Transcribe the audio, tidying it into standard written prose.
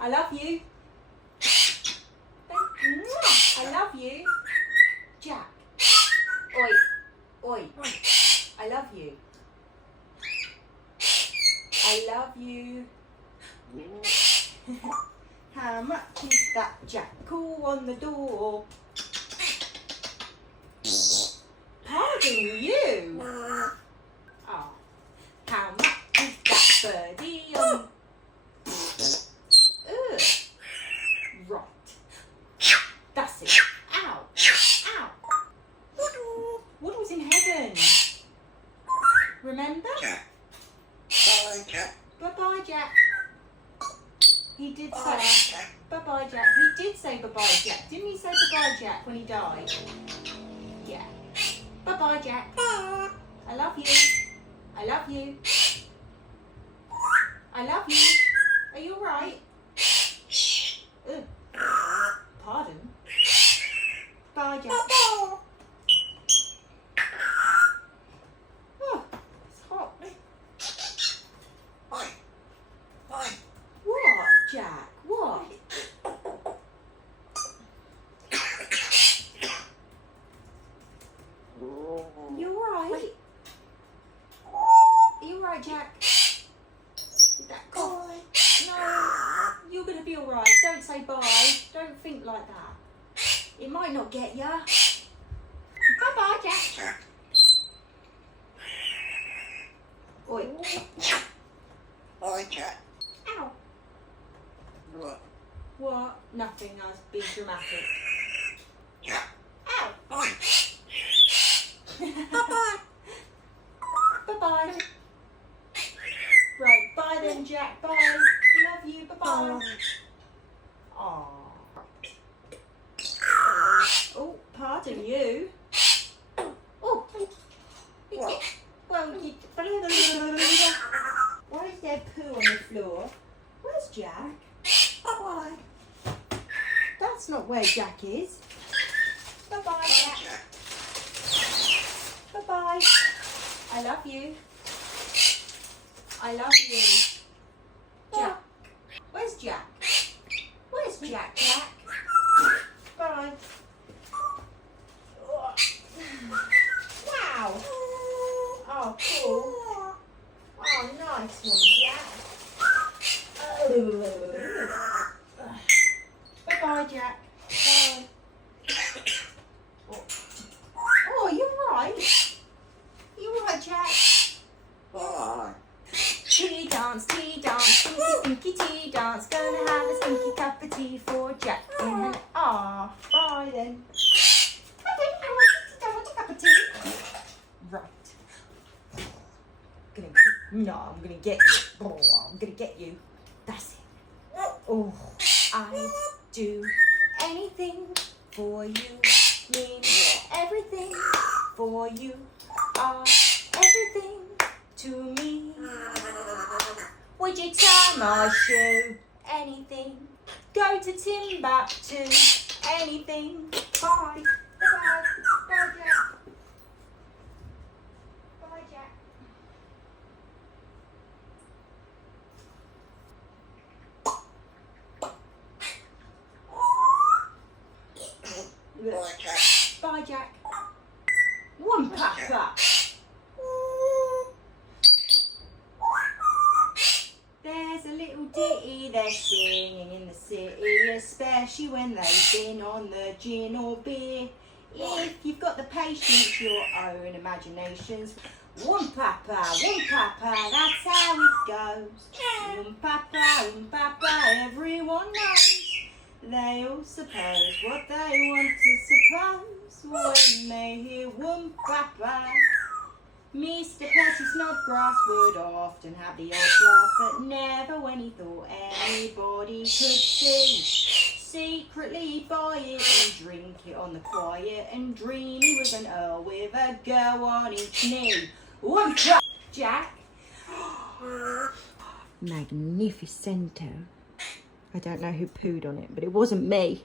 I love you. I love you. Jack. Oi. I love you. I love you. How much is that jackal on the door? Pardon you. Oh, how much is that birdie on? Ugh. Right. That's it. Ow. Ow. What was in heaven? Remember? Bye, Jack. Bye-bye, Jack. He did say bye-bye, Jack. He did say bye-bye, Jack. Didn't he say bye-bye, Jack, when he died? Yeah. Bye-bye, Jack. I love you. I love you. I love you. Are you alright? Pardon? Bye, Jack. Oh, it's hot. Bye. Bye. What, Jack? What? You alright? Are you alright, Jack? Did that cough? No, you're going to be alright. Don't say bye. Don't think like that. It might not get ya. Bye-bye, Jack. Oi. Bye, Jack. Ow. What? What? Nothing. I was being dramatic. Jack. Ow. Bye. Bye-bye. Bye-bye. Right, bye then, Jack. Bye. Love you. Bye-bye. Aww. Oh, pardon you. Oh. What? Well, you... Why is there poo on the floor? Where's Jack? Bye-bye. That's not where Jack is. Bye-bye, Jack. Jack. Bye-bye. I love you. I love you. Jack. Where's Jack? Where's Jack, Jack? Bye. Wow. Oh, cool. Oh, nice one, Jack. Bye-bye, Jack. Bye. Oh, you're right. You right, Jack? Bye. Tea dance, stinky tea dance. Gonna have a stinky cup of tea for Jack. Ah, bye then. Okay, I want a cup of tea. Right. I'm gonna get you. Oh, I'm gonna get you. That's it. Oh, I'd do anything for you. Mean everything for you. Are everything to me. Would you tie my shoe? Anything. Go to Timbuktu. Anything. Bye. Bye. Bye, Jack. Bye, Jack. Bye, Jack. Bye, Jack. One papa. There's a little ditty they're singing in the city, especially when they've been on the gin or beer. If you've got the patience, your own imaginations. One papa, that's how it goes. One papa, everyone knows. They all suppose what they want to suppose when they hear one papa. Mr. Percy Snodgrass would often have the odd laugh, but never when he thought anybody could see. Secretly he'd buy it and drink it on the quiet and dream he was an earl with a girl on each knee. One cup, Jack. Magnificento. I don't know who pooed on it, but it wasn't me.